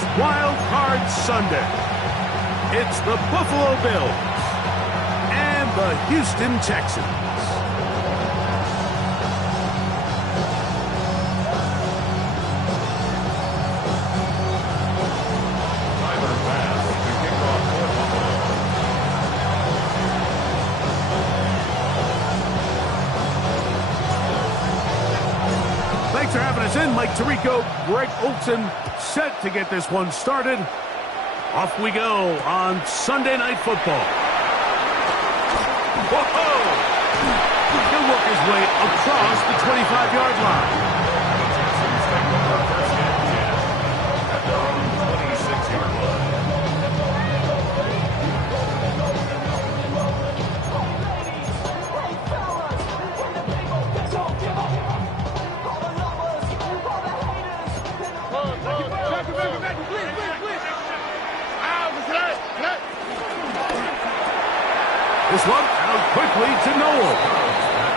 this Wild Card Sunday. It's the Buffalo Bills and the Houston Texans. Thanks for having us in. Mike Tirico, Greg Olson, set to get this one started. Off we go on Sunday Night Football. Whoa! He'll work his way across the 25-yard line. At their own 26-yard line. This one out quickly to Noel.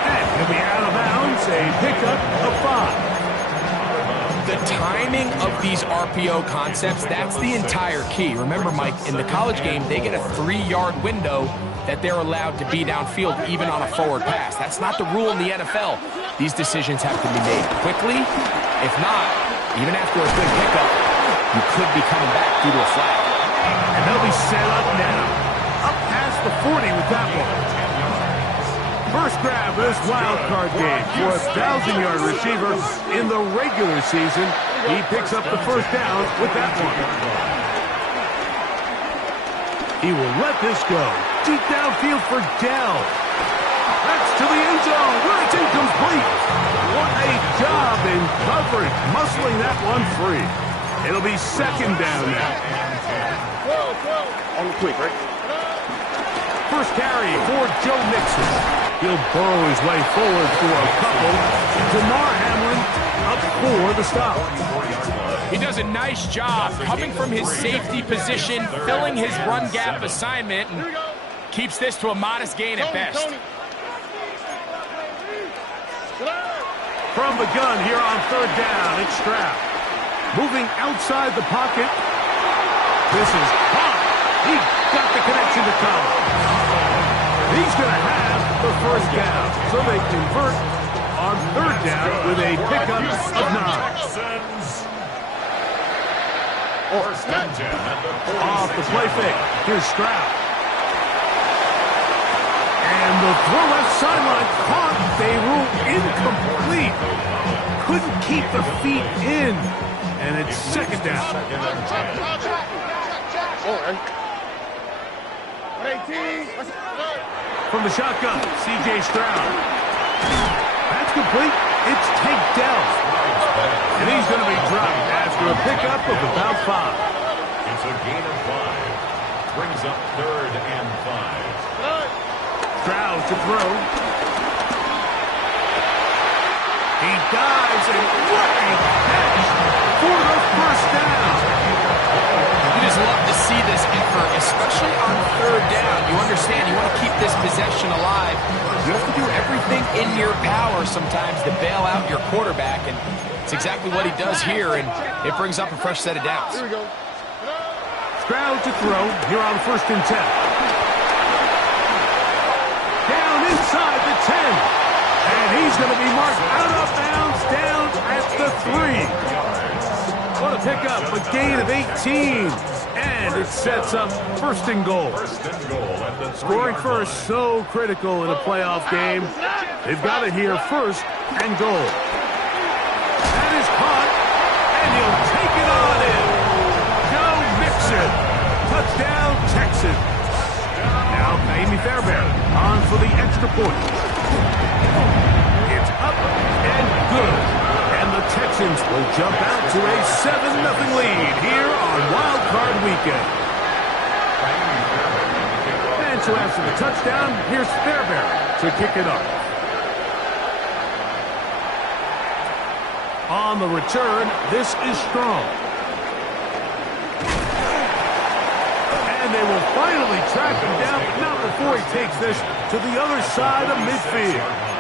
And he'll be out of bounds, a pickup of 5. The timing of these RPO concepts, that's the entire key. Remember, Mike, in the college game, they get a 3-yard window that they're allowed to be downfield even on a forward pass. That's not the rule in the NFL. These decisions have to be made quickly. If not, even after a good pickup, you could be coming back due to a flag. And they'll be set up now. Up past the 40 with that one. First grab of this wild card game for a 1,000-yard receiver in the regular season. He picks up the first down with that one. He will let this go. Deep downfield for Dell. That's to the end zone where it's incomplete. What a job in coverage, muscling that one free. It'll be second down now. On the quick, right? First carry for Joe Mixon. He'll burrow his way forward for a couple. Damar Hamlin up for the stop. He does a nice job coming from his safety position, filling his run gap assignment, and keeps this to a modest gain at best. From the gun here on third down, it's Stroud. Moving outside the pocket. This is hot. He got the connection to Collins. He's going to have the first down, so they convert on third down with a pickup of 9. Off the play fake. Here's Stroud. And the throw left sideline caught. They rule incomplete. Couldn't keep the feet in. And it's second down. From the shotgun, C.J. Stroud. That's complete. It's Tank Dell. And he's going to be dropped after a pickup of about 5. It's a gain of 5. Brings up third and 5. Stroud to throw. He dives, and what a catch for the first down. You just love to see this effort, especially on third down. You understand, you want to keep this possession alive. You have to do everything in your power sometimes to bail out your quarterback, and it's exactly what he does here, and it brings up a fresh set of downs. Here we go. Stroud to throw here on 1st and 10. Down inside the 10. And he's going to be marked out of bounds down at the 3. What a pickup, a gain of 18. And it sets up 1st and goal. Scoring first, so critical in a playoff game. They've got to hear 1st and goal. That is caught, and he'll take it on in. Joe Mixon. Touchdown, Texans. Now, Naomi Fairbairn on for the extra point. It's up and good. And the Texans will jump out to a 7-0 lead here on Wild Card Weekend. And so after the touchdown, here's Fairbairn to kick it off. On the return, this is Strong. And they will finally track him down, but not before he takes this to the other side of midfield.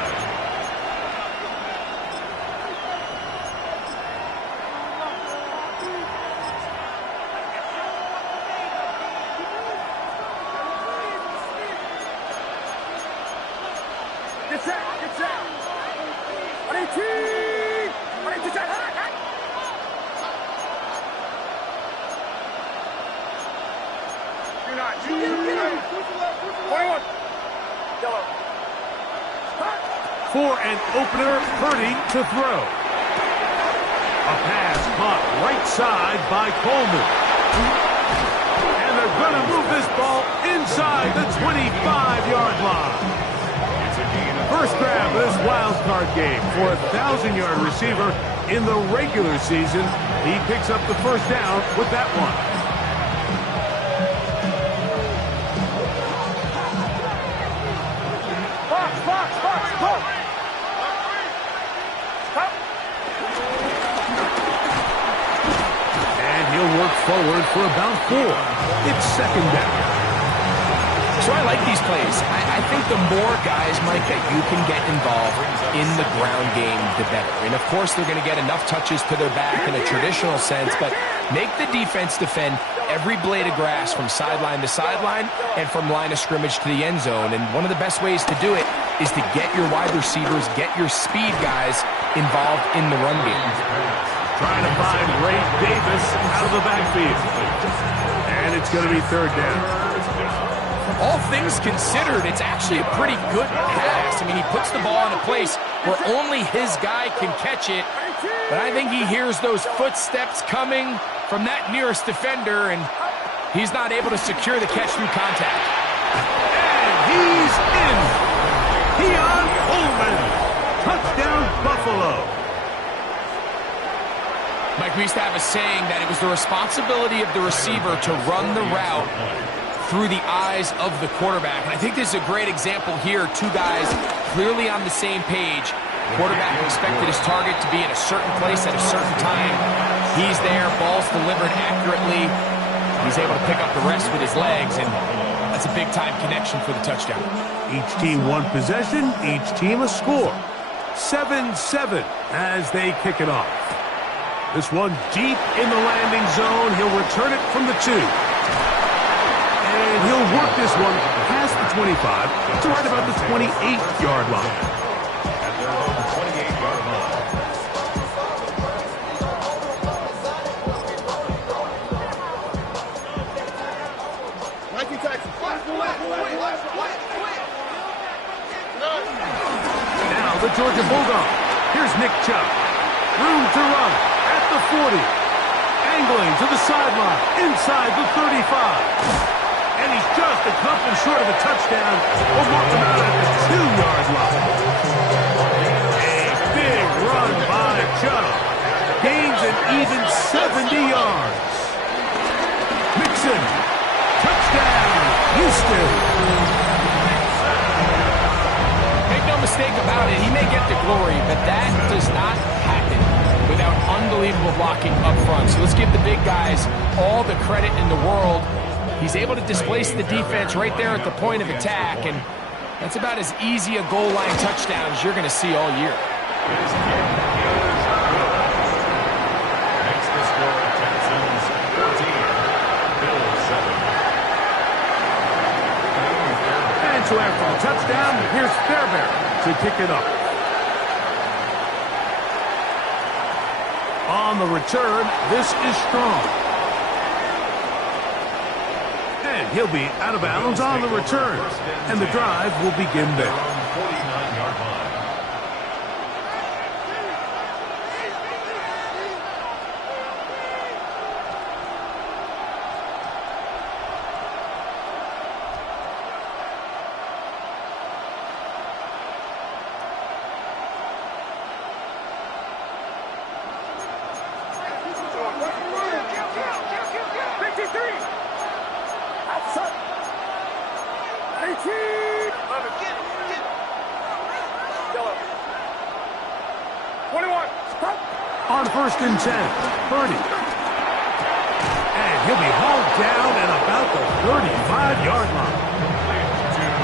For an opener, Purdy to throw. A pass caught right side by Coleman. And they're going to move this ball inside the 25-yard line. First grab of this wild card game for a 1,000-yard receiver in the regular season. He picks up the first down with that one. And he'll work forward for about 4. It's second down. So I like these plays. I think the more guys, Mike, that you can get involved in the ground game, the better. And, of course, they're going to get enough touches to their back in a traditional sense, but make the defense defend every blade of grass from sideline to sideline and from line of scrimmage to the end zone. And one of the best ways to do it is to get your wide receivers, get your speed guys involved in the run game. Trying to find Ray Davis out of the backfield. And it's going to be third down. All things considered, it's actually a pretty good pass. I mean, he puts the ball in a place where only his guy can catch it. But I think he hears those footsteps coming from that nearest defender, and he's not able to secure the catch through contact. And he's in. Keon Coleman. Touchdown, Buffalo. Mike, we used to have a saying that it was the responsibility of the receiver to run the route through the eyes of the quarterback. And I think this is a great example here. Two guys clearly on the same page. Quarterback expected his target to be in a certain place at a certain time. He's there, ball's delivered accurately. He's able to pick up the rest with his legs, and that's a big-time connection for the touchdown. Each team one possession, each team a score. 7-7 as they kick it off. This one deep in the landing zone. He'll return it from the 2. And he'll work this one past the 25 to right about the 28-yard line. At their own 28-yard line. Now the Georgia Bulldog. Here's Nick Chubb. Room to run at the 40. Angling to the sideline inside the 35. And he's just a couple short of a touchdown. We'll mark him out at the 2-yard line. A big run by Chubb. Gains an even 70 yards. Mixon. Touchdown, Houston. Make no mistake about it, he may get the glory, but that does not happen without unbelievable blocking up front. So let's give the big guys all the credit in the world. He's able to displace the defense right there at the point of attack, and that's about as easy a goal line touchdown as you're going to see all year. His kick is good. Makes the score Texans 14, Bills 7. And so after the touchdown, here's Fairbairn to kick it up. On the return, this is Strong. And he'll be out of bounds on the return. And the drive will begin there. 49-yard line. On 1st and 10, Purdy. And he'll be hauled down at about the 35-yard line.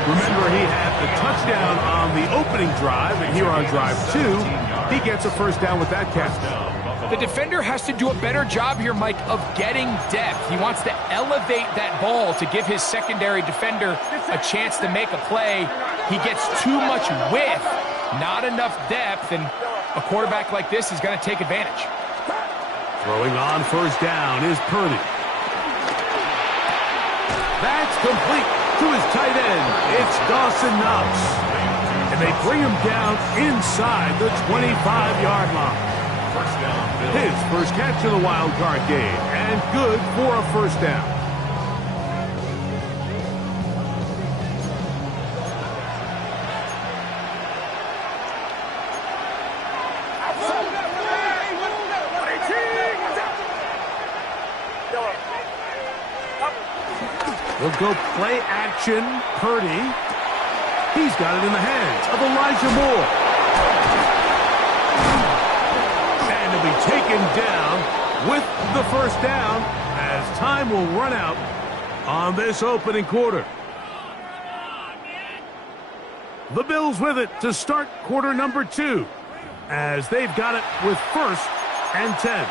Remember, he had the touchdown on the opening drive, and here on drive 2, he gets a first down with that catch. The defender has to do a better job here, Mike, of getting depth. He wants to elevate that ball to give his secondary defender a chance to make a play. He gets too much width, not enough depth, and A quarterback like this is going to take advantage. Throwing on first down is Purdy. That's complete to his tight end. It's Dawson Knox. And they bring him down inside the 25-yard line. His first catch of the wild card game, and good for a first down. He'll go play action. Purdy. He's got it in the hands of Elijah Moore. And he'll be taken down with the first down as time will run out on this opening quarter. The Bills with it to start quarter number 2 as they've got it with 1st and 10.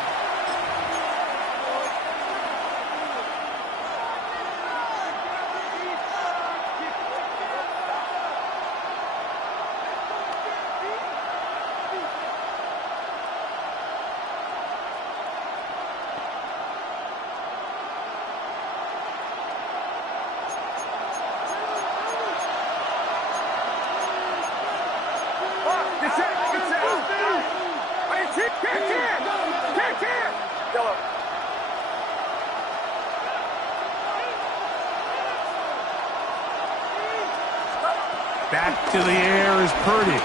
Back to the air is Purdy.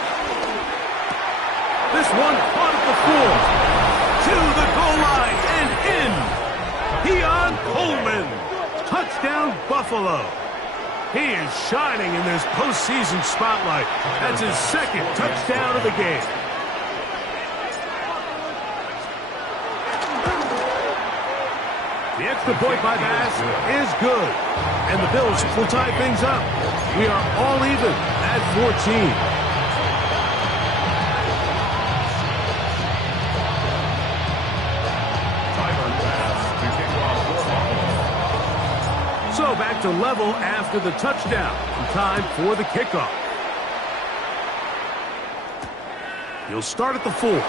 This one caught at the 4. To the goal line and in. Keon Coleman. Touchdown, Buffalo. He is shining in this postseason spotlight. That's his 2nd touchdown of the game. The extra point by Bass is good. And the Bills will tie things up. We are all even at 14. So back to level after the touchdown. Time for the kickoff. He'll start at the 4.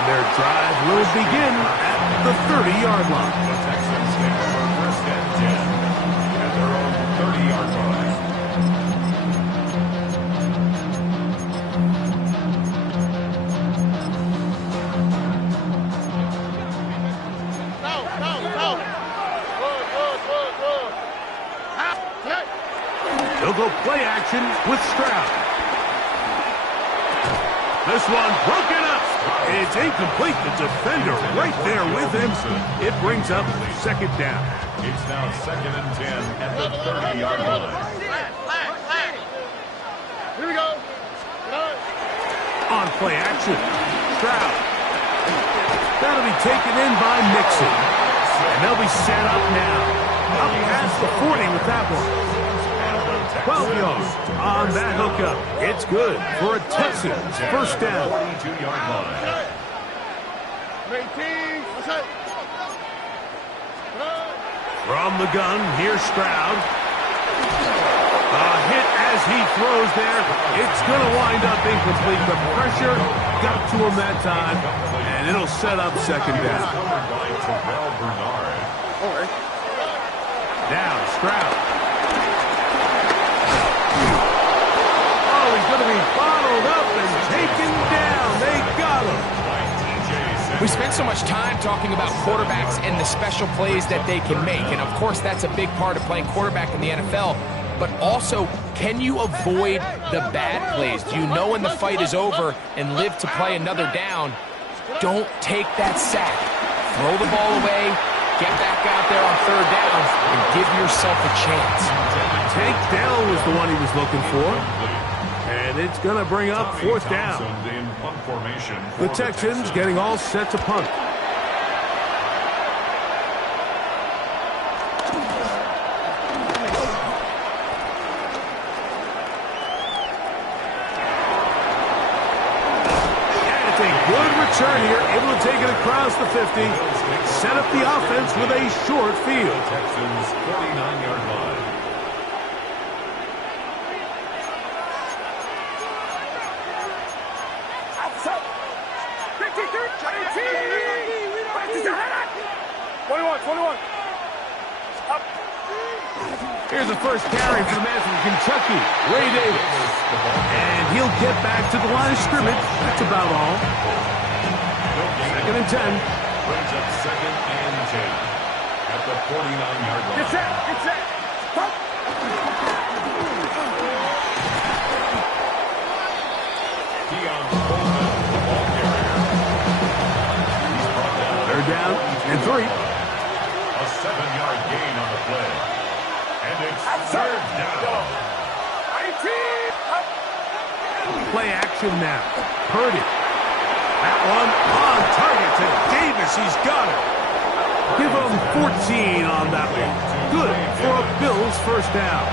Their drive will begin at the 30-yard line. The Texans take over 1st and 10 at their own 30-yard line. He'll go play action with Stroud. This one broken up. It's incomplete. The defender right there with him. It brings up 2nd down. It's now 2nd and 10 at the 30-yard line. Here we go. On play action, Stroud. That'll be taken in by Mixon. And they'll be set up now. Up past the 40 with that one. 12 yards on that hookup. It's good for a Texans first down. 42-yard line. From the gun, here's Stroud. A hit as he throws there. It's going to wind up incomplete. The pressure got to him that time, and it'll set up 2nd down. Now Stroud. He's going to be bottled up and taken down. They got him. We spent so much time talking about quarterbacks and the special plays that they can make. And, of course, that's a big part of playing quarterback in the NFL. But also, can you avoid the bad plays? Do you know when the fight is over and live to play another down? Don't take that sack. Throw the ball away. Get back out there on 3rd down and give yourself a chance. Tank Dell was the one he was looking for. And it's going to bring up 4th down. The Texans getting all set to punt. And it's a good return here, able to take it across the 50. Set up the offense with a short field. Texans 49-yard line. Here's the first carry for the man from Kentucky, Ray Davis. And he'll get back to the line of scrimmage. That's about all. Second and 10. Brings up second and 10 at the 49-yard line. Get set. Get set. Stop. Keon Coleman, the ball carrier. He's brought down. Third down and 3. A 7-yard gain on the play. And it's third down. Play action now. Purdy. That one on target to Davis. He's got it. Give him 14 on that one. Good for a Bills first down.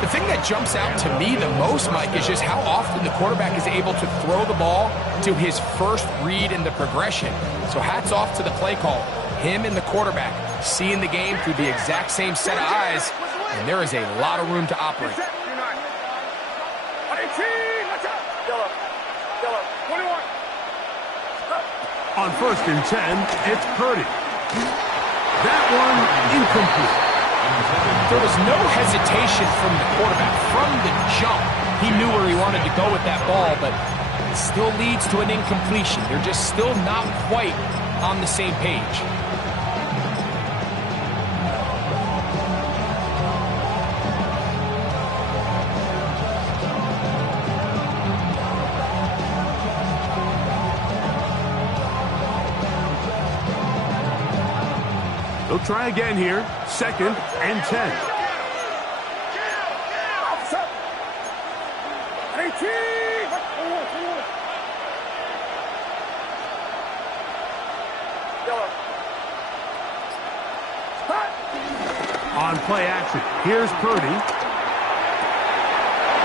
The thing that jumps out to me the most, Mike, is just how often the quarterback is able to throw the ball to his first read in the progression. So hats off to the play call. Him and the quarterback seeing the game through the exact same set of eyes, and there is a lot of room to operate. On first and 10, it's Purdy. That one incomplete. There was no hesitation from the quarterback. From the jump, he knew where he wanted to go with that ball, but it still leads to an incompletion. They're just still not quite on the same page. They'll try again here. Second and 10. On play action, here's Purdy.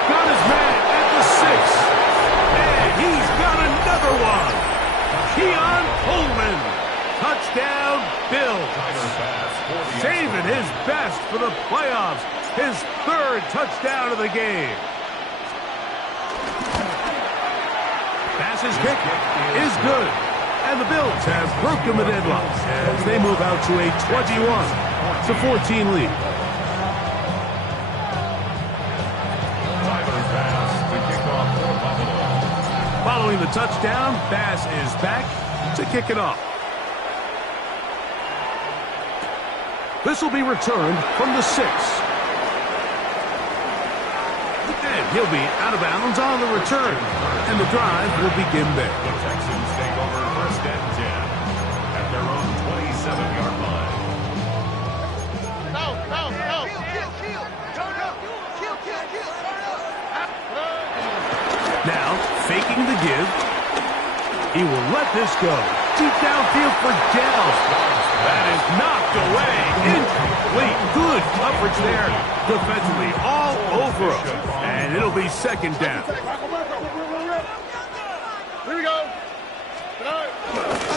Got his man at the 6. And he's got another one. Keon Coleman. Touchdown, Bills. Saving his best for the playoffs. His third touchdown of the game. Pass's kick is good. And the Bills have broken the deadlock as they move out to a 21-14 lead. Following the touchdown, Bass is back to kick it off. This will be returned from the 6. And he'll be out of bounds on the return. And the drive will begin there. The Texans take over first and 10 at their own 27-yard line. Now, faking the give. He will let this go. Deep downfield for Dell. That is knocked away. Incomplete. Good coverage there defensively. All over him. And it'll be second down. Here we go.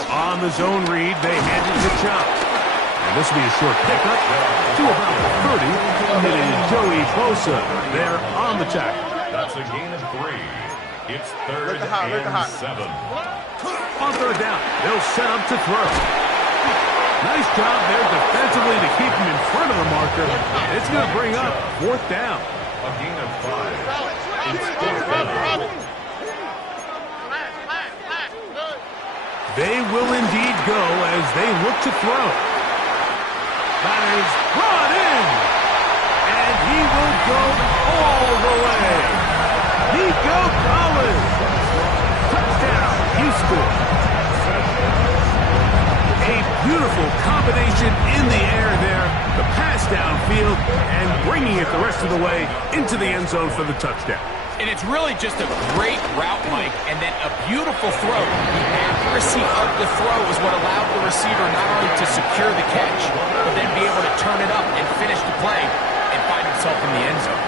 On the zone read, they hand it to Chop. And this will be a short pickup to about 30. It is Joey Bosa there on the tackle. That's a gain of 3. It's third and 7. On third down, they'll set up to throw. Nice job there defensively to keep him in front of the marker. It's going to bring up fourth down. A gain of 5. It's fourth down. They will indeed go as they look to throw. That is brought in. And he will go all the way. Nico Collins. Touchdown, Houston. A beautiful combination in the air there. The pass downfield and bringing it the rest of the way into the end zone for the touchdown. And it's really just a great route, Mike, and then a beautiful throw. The accuracy of the throw is what allowed the receiver not only to secure the catch, but then be able to turn it up and finish the play and find himself in the end zone.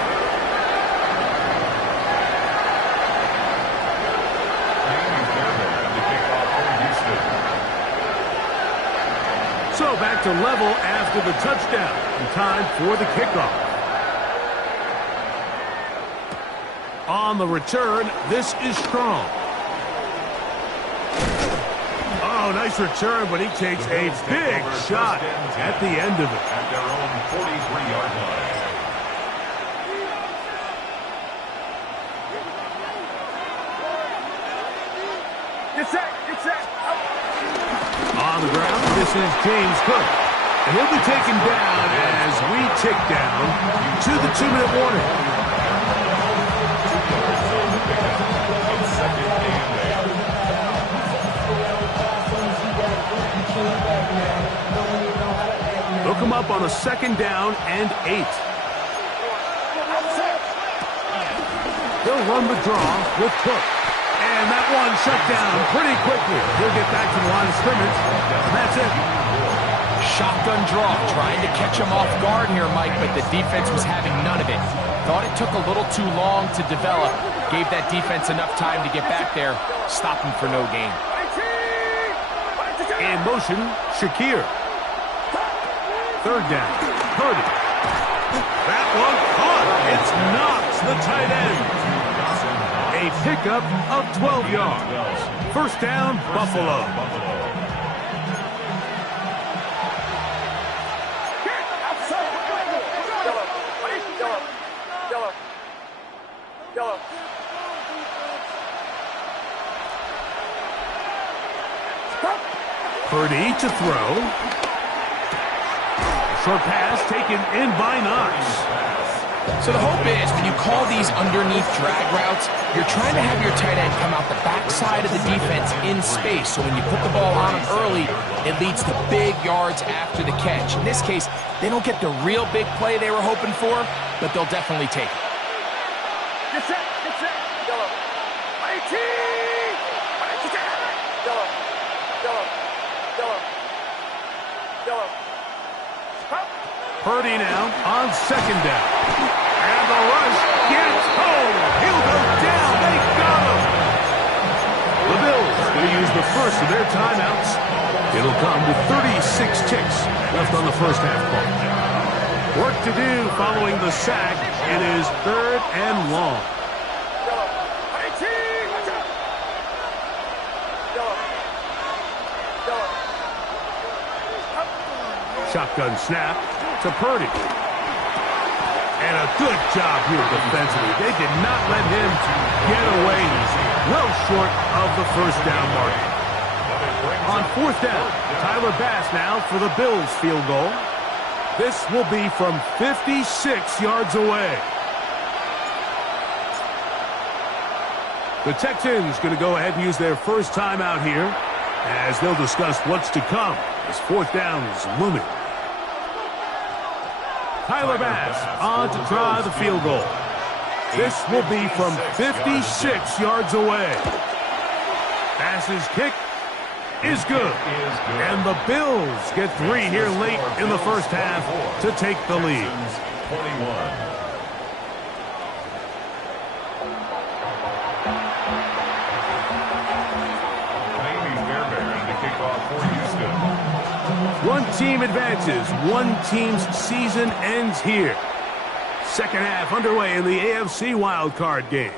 So back to level after the touchdown. And time for the kickoff. On the return, this is Strong. Oh, nice return, but he takes a big shot at the end of it. At their own 43-yard line. On the ground, this is James Cook. And he'll be taken down as we tick down to the 2-minute warning. Hook him up on a 2nd down and 8. He'll run the draw with Cook. And that one shut down pretty quickly. He'll get back to the line of scrimmage, and that's it. Shotgun draw, trying to catch him off guard here, Mike, but the defense was having none of it. Thought it took a little too long to develop. Gave that defense enough time to get back there. Stop him for no gain. In motion, Shakir. 3rd down, Purdy. That one caught. It's Knox, the tight end. A pickup of 12 yards. 1st down, Buffalo. Purdy to throw. Short pass taken in by Knox. So the hope is when you call these underneath drag routes, you're trying to have your tight end come out the backside of the defense in space. So when you put the ball on him early, it leads to big yards after the catch. In this case, they don't get the real big play they were hoping for, but they'll definitely take it. Get set, get set. Yellow. 18. Yellow. Yellow. Yellow. Yellow. Purdy now on 2nd down. And the rush gets home. He'll go down. They got him. The Bills going to use the first of their timeouts. It'll come with 36 ticks left on the first half clock. Work to do following the sack. It is 3rd and long. Shotgun snap to Purdy. And a good job here defensively. They did not let him get away. Well short of the 1st down mark. On 4th down, Tyler Bass now for the Bills field goal. This will be from 56 yards away. The Texans going to go ahead and use their first timeout here as they'll discuss what's to come as 4th down is looming. Tyler Bass on to try the field goal. This will be from 56 yards away. Bass's kick is good. And the Bills get 3 here late in the first half to take the lead. 21. One team advances. One team's season ends here. Second half underway in the AFC wildcard game.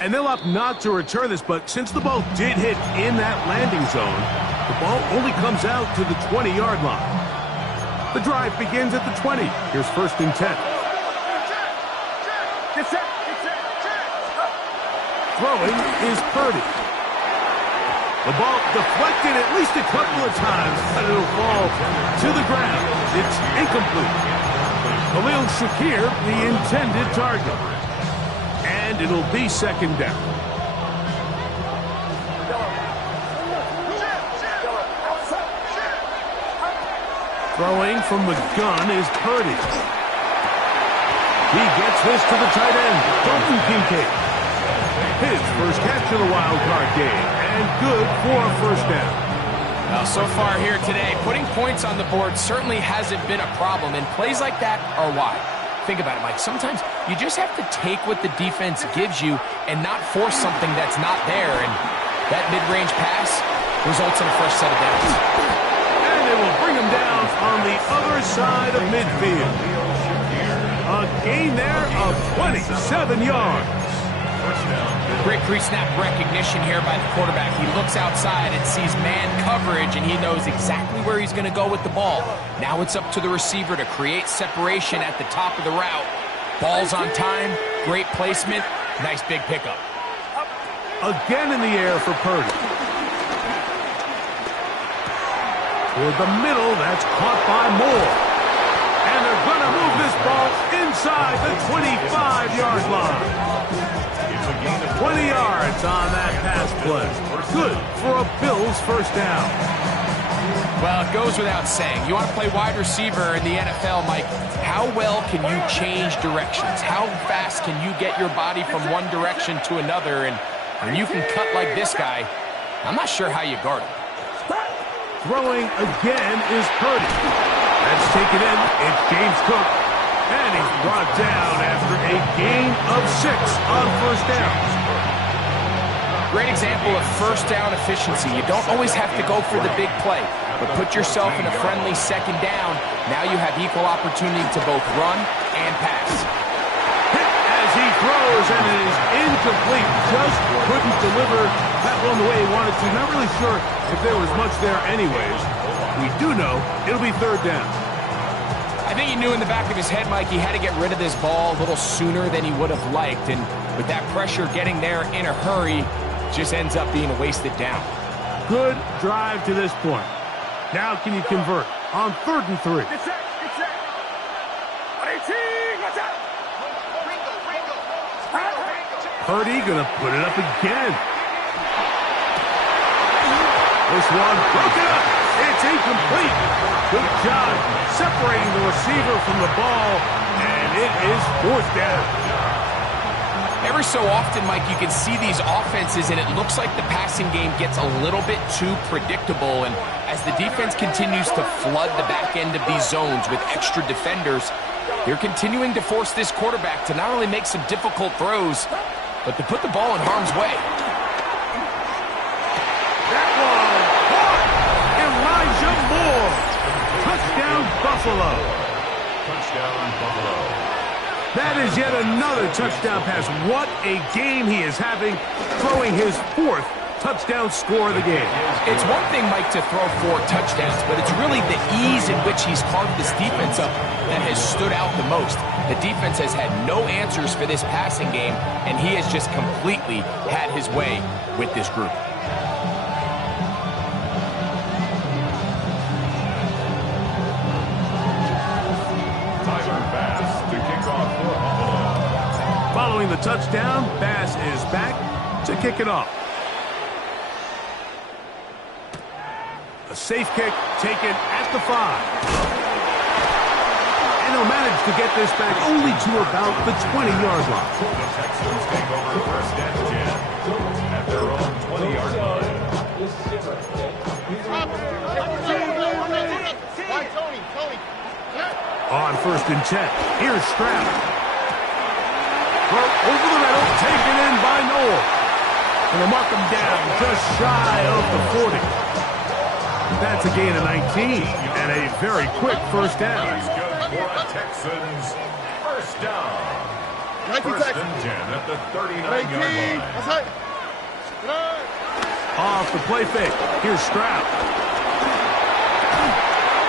And they'll opt not to return this, but since the ball did hit in that landing zone, the ball only comes out to the 20-yard line. The drive begins at the 20. Here's 1st and 10. Throwing is Purdy. The ball deflected at least a couple of times, but it'll fall to the ground. It's incomplete. Khalil Shakir, the intended target. And it'll be 2nd down. Throwing from the gun is Purdy. He gets this to the tight end, Dalton Kincaid. His first catch of the wild card game, and good for a 1st down. Well, so far here today, putting points on the board certainly hasn't been a problem, and plays like that are why. Think about it, Mike. Sometimes you just have to take what the defense gives you and not force something that's not there, and that mid-range pass results in a first set of downs. And it will bring him down on the other side of midfield. A gain there of 27 yards. First down. Great pre-snap recognition here by the quarterback. He looks outside and sees man coverage, and he knows exactly where he's going to go with the ball. Now it's up to the receiver to create separation at the top of the route. Ball's on time, great placement, nice big pickup. Again in the air for Purdy. Toward the middle, that's caught by Moore. And they're going to move this ball inside the 25-yard line. 20 yards on that pass play. Good for a Bills first down. Well, it goes without saying. You want to play wide receiver in the NFL, Mike, how well can you change directions? How fast can you get your body from one direction to another? And when you can cut like this guy, I'm not sure how you guard him. Throwing again is Purdy. That's taken in. It's James Cook. And he's brought down after a gain of 6 on first down. Great example of first down efficiency. You don't always have to go for the big play, but put yourself in a friendly second down. Now you have equal opportunity to both run and pass. Hit as he throws, and it is incomplete. Just couldn't deliver that one the way he wanted to. Not really sure if there was much there anyways. We do know it'll be third down. I think he knew in the back of his head, Mike, he had to get rid of this ball a little sooner than he would have liked. And with that pressure getting there in a hurry, just ends up being a wasted down. Good drive to this point. Now can you convert on 3rd and 3? Purdy gonna put it up again. This one broken up. It's incomplete. Good job separating the receiver from the ball, and it is 4th down. Every so often, Mike, you can see these offenses, and it looks like the passing game gets a little bit too predictable. And as the defense continues to flood the back end of these zones with extra defenders, they're continuing to force this quarterback to not only make some difficult throws, but to put the ball in harm's way. That one caught. Elijah Moore. Touchdown, Buffalo. Touchdown, Buffalo. That is yet another touchdown pass. What a game he is having, throwing his 4th touchdown score of the game. It's one thing, Mike, to throw 4 touchdowns, but it's really the ease in which he's carved this defense up that has stood out the most. The defense has had no answers for this passing game, and he has just completely had his way with this group. Following the touchdown, Bass is back to kick it off. A safe kick taken at the 5. And he'll manage to get this back only to about the 20-yard line. The Texans take over 1st and 10 at their own 20-yard line. On 1st and 10, here's Stroud. Over the middle, taken in by Noel. And they'll mark him down just shy of the 40. That's a gain of 19 and a very quick first down. That's good for the Texans. First down. 1st and 10 at the 39-yard line. Off the play fake. Here's Stroud.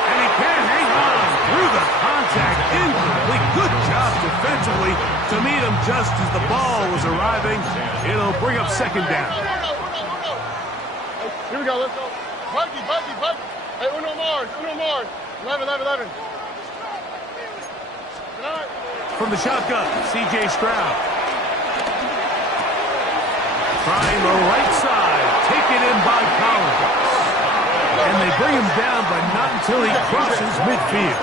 And he can hang on through the contact. Incomplete. Good job defensively to meet him just as the ball was arriving. It'll bring up 2nd down. Here we go, let's go. Buggy. Hey, uno more. 11. From the shotgun, C.J. Stroud. Trying the right side. Taken in by Collins. And they bring him down, but not until he crosses midfield.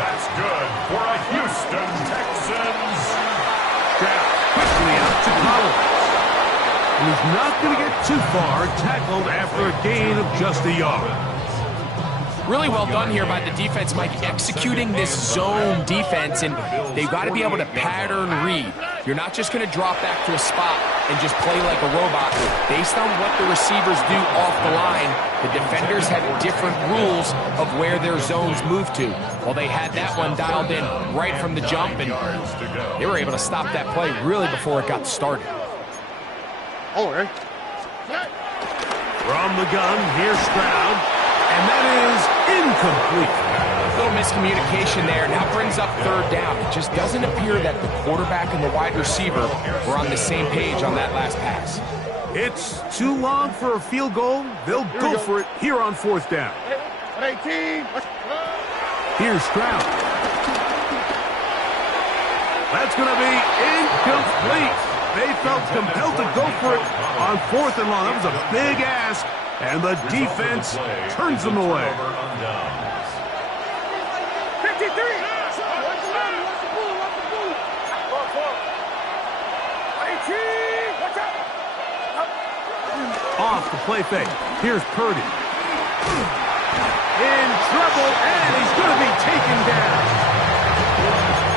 That's good for a Houston Texans. Stroud quickly out to Collins. And he's not going to get too far, tackled after a gain of just a yard. Really well done here by the defense, Mike, executing this zone defense, and they've got to be able to pattern read. You're not just going to drop back to a spot and just play like a robot. Based on what the receivers do off the line, the defenders have different rules of where their zones move to. Well, they had that one dialed in right from the jump, and they were able to stop that play really before it got started. Oh, right. From the gun, here's Stroud, and that is incomplete. A little miscommunication there. Now brings up third down. It just doesn't appear that the quarterback and the wide receiver were on the same page on that last pass. It's too long for a field goal. They'll go for it here on fourth down. 18. Here's Stroud. That's going to be incomplete. They felt compelled to go for it on fourth and long. That was a big ask, and the defense turns them away. 53. Off the play fake. Here's Purdy. In trouble, and he's going to be taken down.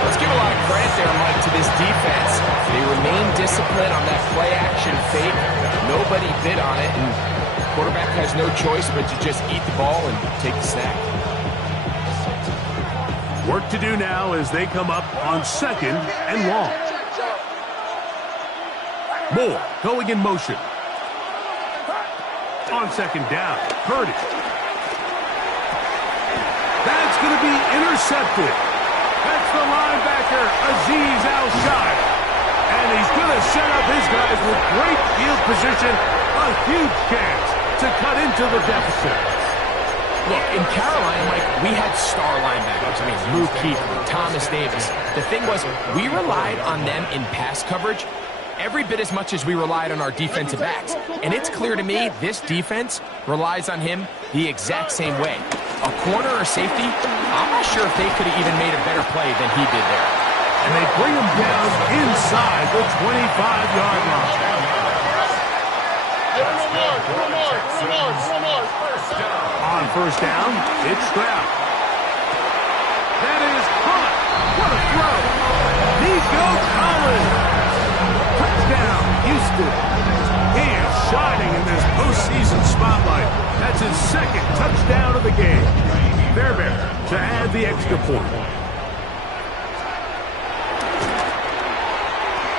Let's give a lot of credit there, Mike, to this defense. They remain disciplined on that play-action fake. Nobody bid on it, and the quarterback has no choice but to just eat the ball and take the snap. Work to do now as they come up on second and long. Moore going in motion. On second down, Purdy. That's going to be intercepted. That's the linebacker, Azeez Al-Shire. And he's going to set up his guys with great field position. A huge chance to cut into the deficit. Look, in Carolina, Mike, we had star linebackers. I mean, Luke Kuechly, Thomas Davis. The thing was, we relied on them in pass coverage every bit as much as we relied on our defensive backs. And it's clear to me this defense relies on him the exact same way. A corner or safety, I'm not sure if they could have even made a better play than he did there. And they bring him down inside the 25-yard line. On first down, it's Stroud. That is caught. What a throw. Nico Collins. Touchdown, Houston. He is shining in this postseason spotlight. That's his second touchdown of the game. Fairbairn to add the extra point.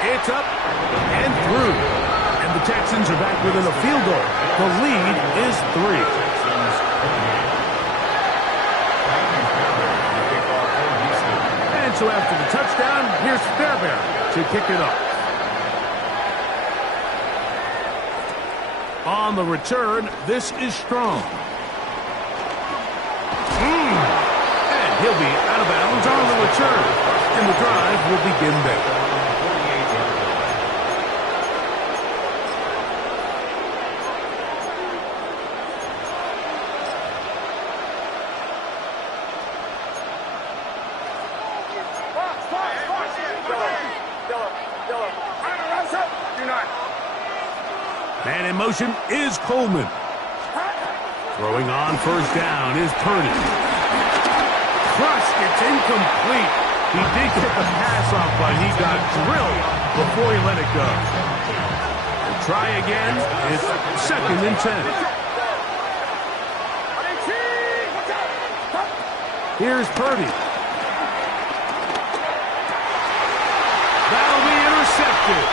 It's up and through. And the Texans are back within a field goal. The lead is 3. And so after the touchdown, here's Fairbairn to kick it up. On the return, this is Strong. And he'll be out of bounds on the return. And the drive will begin there. Man in motion is Coleman. Throwing on first down is Purdy. Crushed, it's incomplete. He did get the pass off, but he got drilled before he let it go. And try again. It's second and 10. Here's Purdy. That'll be intercepted.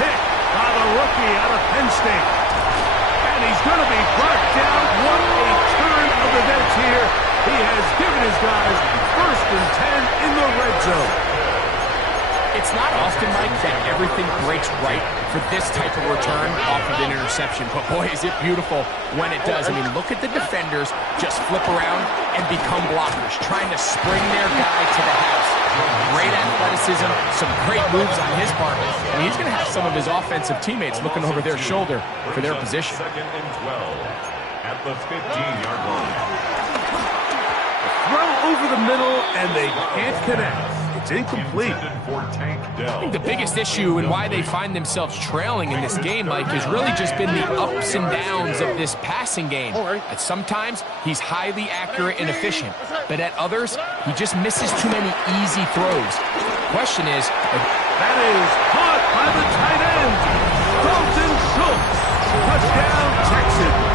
Pick by the rookie out of Penn State. And he's going to be brought down. What a turn of events here. He has given his guys first and 10 in the red zone. It's not often, Mike, that everything breaks right for this type of return off of an interception. But, boy, is it beautiful when it does. I mean, look at the defenders just flip around and become blockers, trying to spring their guy to the house. Great athleticism, some great moves on his part. And he's going to have some of his offensive teammates looking over their shoulder for their position. Second and 12 at the 15-yard line. Throw over the middle, and they can't connect. It's incomplete. I think the biggest issue and why they find themselves trailing in this game, Mike, has really just been the ups and downs of this passing game. At sometimes, he's highly accurate and efficient, but at others, he just misses too many easy throws. Question is... That is caught by the tight end, Dalton Schultz. Touchdown, Texans.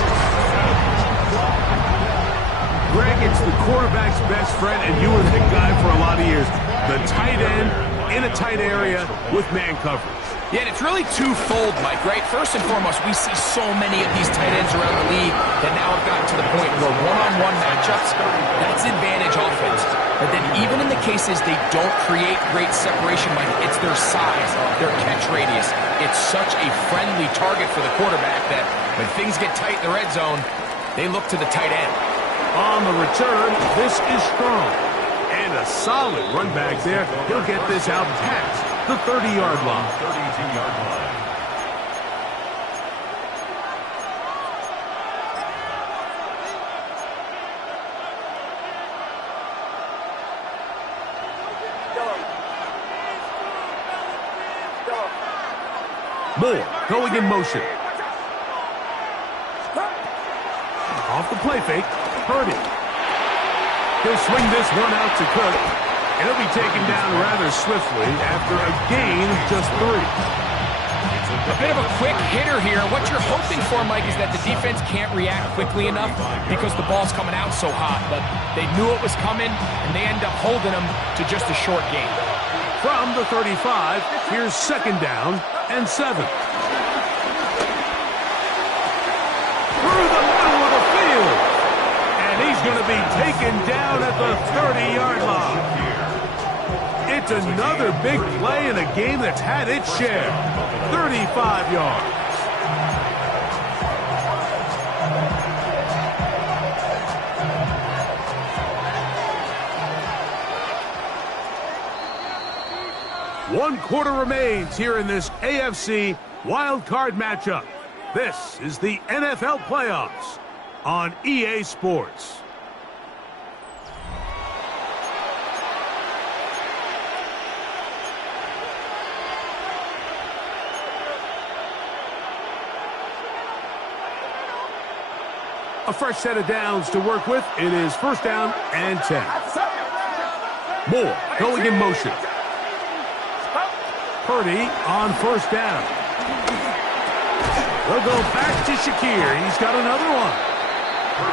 Greg, it's the quarterback's best friend, and you were that guy for a lot of years. The tight end in a tight area with man coverage. Yeah, and it's really twofold, Mike, right? First and foremost, we see so many of these tight ends around the league that now have gotten to the point where one-on-one matchups, that's advantage offense. But then even in the cases they don't create great separation, Mike, it's their size, their catch radius. It's such a friendly target for the quarterback that when things get tight in the red zone, they look to the tight end. On the return, this is strong. And a solid run back there. He'll get this out past the 30-yard line. 32-yard line. Moore going in motion. Off the play fake, Purdy. He'll swing this one out to Cook, and he'll be taken down rather swiftly after a gain of just 3. A bit of a quick hitter here. What you're hoping for, Mike, is that the defense can't react quickly enough because the ball's coming out so hot. But they knew it was coming, and they end up holding them to just a short gain. From the 35, here's 2nd down and 7. Through the middle of the field. And he's going to be taken down at the 30-yard line. It's another big play in a game that's had its share. 35 yards. One quarter remains here in this AFC wild card matchup. This is the NFL playoffs on EA Sports. A fresh set of downs to work with. It is 1st down and 10. Moore going in motion. Purdy on 1st down. They'll go back to Shakir. He's got another one.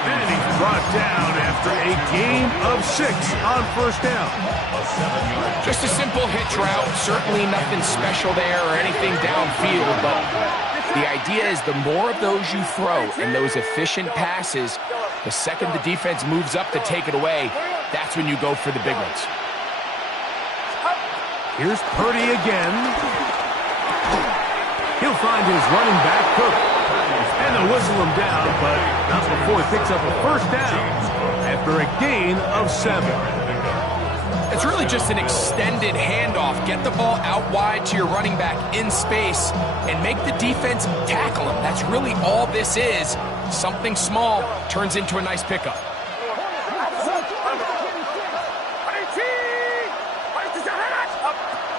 And he's brought down after a gain of 6 on 1st down. Just a simple hitch route. Certainly nothing special there or anything downfield, but the idea is the more of those you throw and those efficient passes, the second the defense moves up to take it away, that's when you go for the big ones. Here's Purdy again. He'll find his running back, Cook. And they'll whistle him down, but not before he picks up a 1st down after a gain of 7. It's really just an extended handoff. Get the ball out wide to your running back in space and make the defense tackle him. That's really all this is. Something small turns into a nice pickup.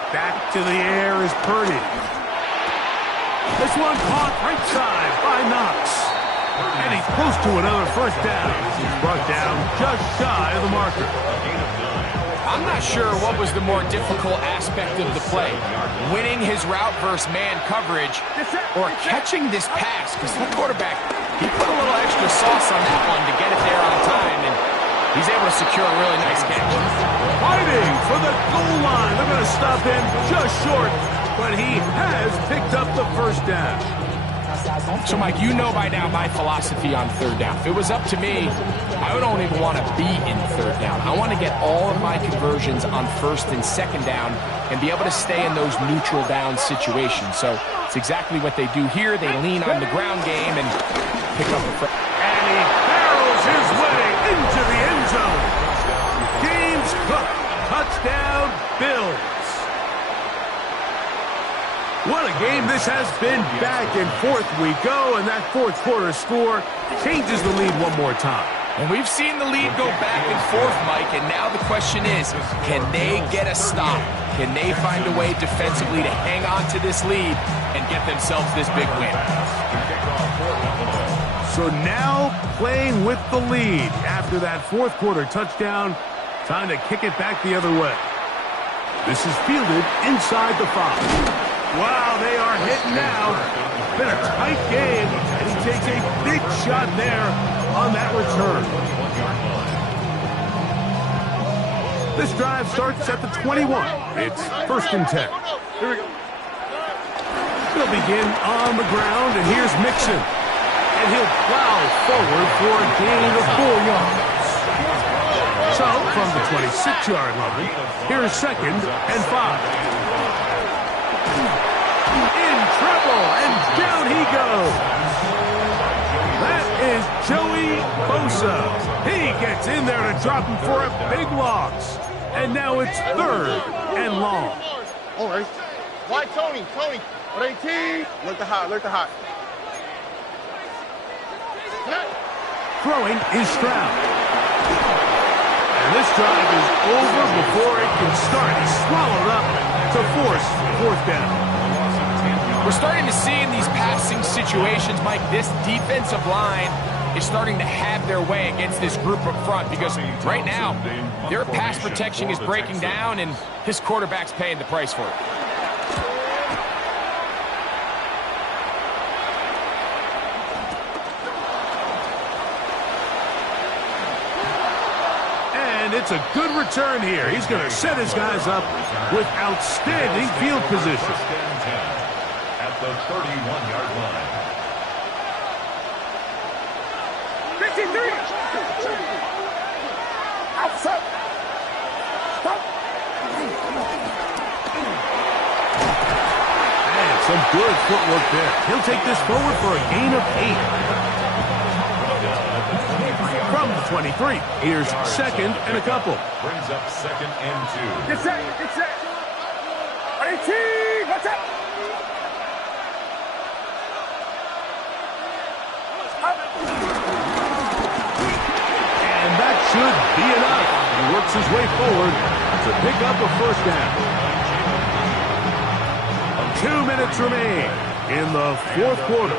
Back to the air is Purdy. This one caught right side by Knox. And he's close to another 1st down. He's brought down just shy of the marker. I'm not sure what was the more difficult aspect of the play. Winning his route versus man coverage or catching this pass. Because the quarterback, he put a little extra sauce on that one to get it there on time. And he's able to secure a really nice catch. Fighting for the goal line. They're going to stop him just short, but he has picked up the 1st down. So, Mike, you know by now my philosophy on 3rd down. If it was up to me, I don't even want to be in 3rd down. I want to get all of my conversions on 1st and 2nd down and be able to stay in those neutral down situations. So it's exactly what they do here. They lean on the ground game and pick up a... And he barrels his way into the end zone. James Cook, touchdown, Bills. What a game this has been. Back and forth we go, and that 4th quarter score changes the lead one more time. And we've seen the lead go back and forth, Mike, and now the question is, can they get a stop? Can they find a way defensively to hang on to this lead and get themselves this big win? So now playing with the lead after that fourth quarter touchdown, time to kick it back the other way. This is fielded inside the 5. Wow, they are hitting now. Been a tight game, and he takes a big shot there on that return. This drive starts at the 21. It's 1st and 10. Here we go. They'll begin on the ground, and here's Mixon. And he'll plow forward for a gain of 4 yards. So, from the 26-yard line, here's 2nd and 5. In trouble, and down he goes. That is Joey Bosa. He gets in there to drop him for a big loss. And now it's 3rd and long. All right. Why Tony? Tony. 18. Look the hot. Look the hot. Throwing is Stroud. And this drive is over before it can start. He's swallowed up to force 4th down. We're starting to see in these passing situations, Mike, this defensive line is starting to have their way against this group up front because right now, their pass protection is breaking down and his quarterback's paying the price for it. And it's a good return here. He's going to set his guys up with outstanding field position. The 31-yard line. 53. Outside. Stop. And some good footwork there. He'll take this forward for a gain of 8. From the 23, here's 2nd and a couple. Brings up 2nd and 2. Get set. Get set. 18. What's up? Should be enough. He works his way forward to pick up a 1st down. 2 minutes remain in the 4th quarter.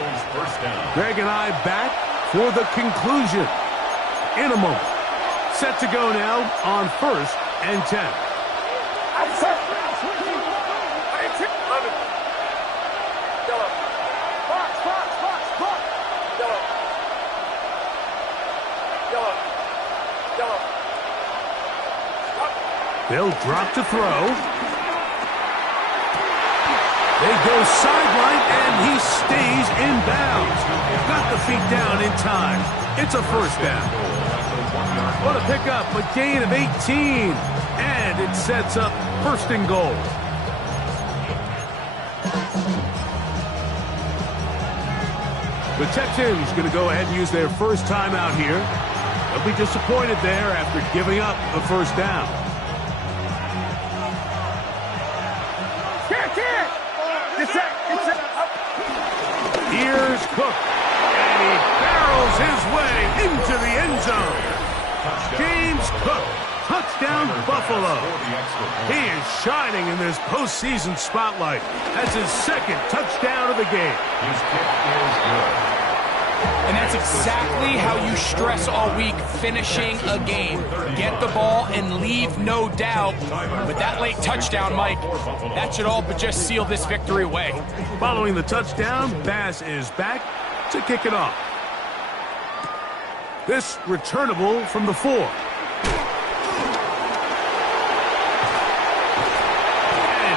Greg and I back for the conclusion in a moment. Set to go now on 1st and 10. They'll drop to throw. They go sideline, and he stays in bounds. Got the feet down in time. It's a 1st down. What a pickup, a gain of 18. And it sets up 1st and goal. The Texans going to go ahead and use their first timeout here. They'll be disappointed there after giving up the 1st down. Here's Cook, and he barrels his way into the end zone. James Cook, touchdown Buffalo. He is shining in this postseason spotlight. That's his 2nd touchdown of the game. His kick is good. And that's exactly how you stress all week, finishing a game. Get the ball and leave no doubt. With that late touchdown, Mike, that should all but just seal this victory away. Following the touchdown, Bass is back to kick it off. This returnable from the 4. And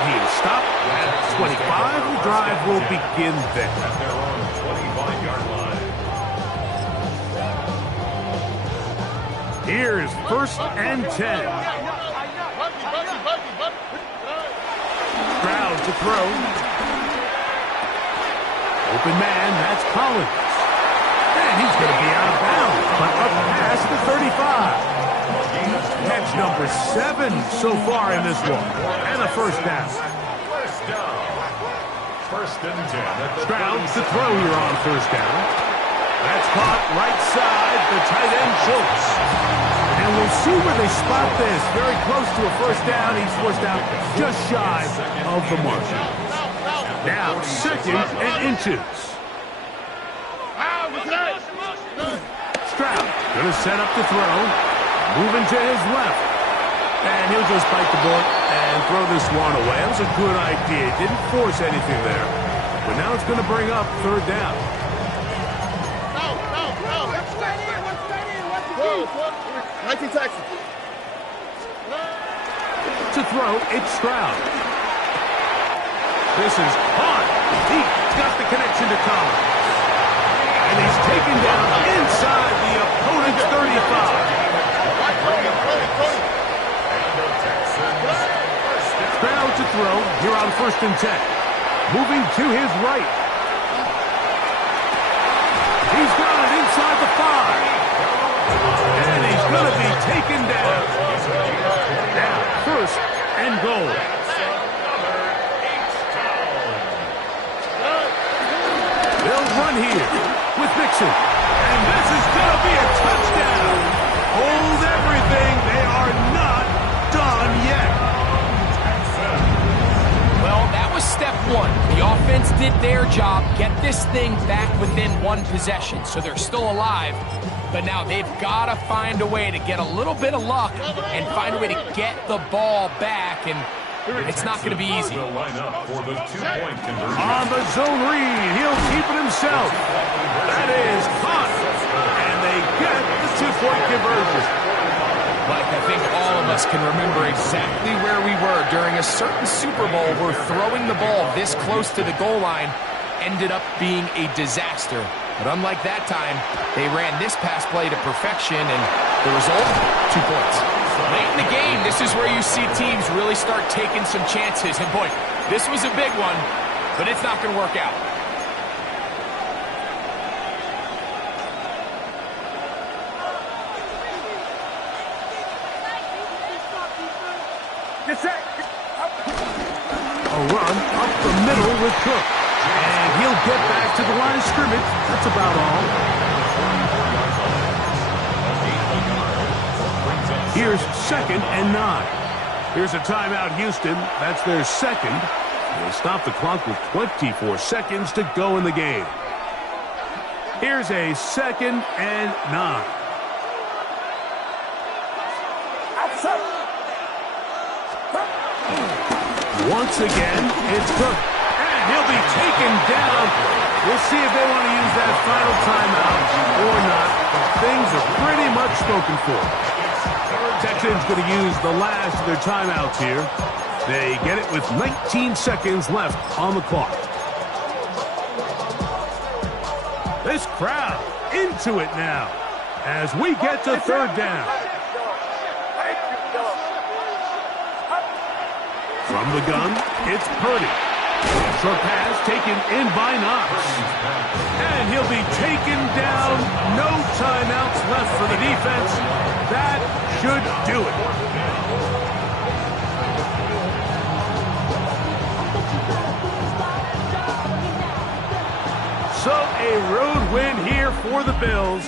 he is stopped at 25. The drive will begin there. At their own 25-yard line. Here's 1st and 10. Stroud to throw. Open man, that's Collins. And he's going to be out of bounds, but up past the 35. Catch number 7 so far in this one. And a 1st down. 1st and 10. Stroud to throw here on 1st down. That's caught right side, the tight end Schultz. And we'll see where they spot this. Very close to a first down. He's forced out just shy of the mark. Now, 2nd and inches. Stroud going to set up to throw. Moving to his left. And he'll just bite the bullet and throw this one away. That was a good idea. Didn't force anything there. But now it's going to bring up 3rd down. Texans. To throw, it's Stroud. This is caught. He's got the connection to Collins. And he's taken down inside the opponent's 35. Stroud to throw here on 1st and 10. Moving to his right. He's got it inside the 5. And he's going to be taken down. Now, 1st and goal. They'll run here with Mixon. And this is going to be a touchdown. Hold everything. They are not done yet. Well, that was step 1. The offense did their job, get this thing back within 1 possession, so they're still alive. But now they've got to find a way to get a little bit of luck and find a way to get the ball back, and it's not going to be easy. On the zone read, he'll keep it himself. That is caught, and they get the 2-point conversion. Mike, I think all of us can remember exactly where we were during a certain Super Bowl where throwing the ball this close to the goal line ended up being a disaster. But unlike that time, they ran this pass play to perfection, and the result, 2 points. Late in the game, this is where you see teams really start taking some chances. And boy, this was a big one, but it's not going to work out. A run up the middle with Cook. And he'll get back to the line of scrimmage. That's about all. Here's 2nd and 9. Here's a timeout, Houston. That's their 2nd. They'll stop the clock with 24 seconds to go in the game. Here's a 2nd and 9. Once again, it's Cook. And he'll be taken down. We'll see if they want to use that final timeout or not. Things are pretty much spoken for. Texans going to use the last of their timeouts here. They get it with 19 seconds left on the clock. This crowd into it now as we get to 3rd down. From the gun, it's Purdy. Short pass taken in by Knox. And he'll be taken down. No timeouts left for the defense. That should do it. So a road win here for the Bills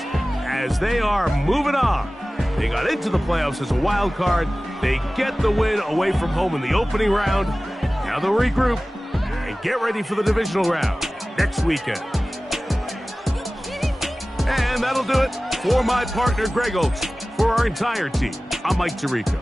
as they are moving on. They got into the playoffs as a wild card. They get the win away from home in the opening round. Now they'll regroup and get ready for the divisional round next weekend. And that'll do it for my partner, Greg Oaks. For our entire team, I'm Mike Tirico.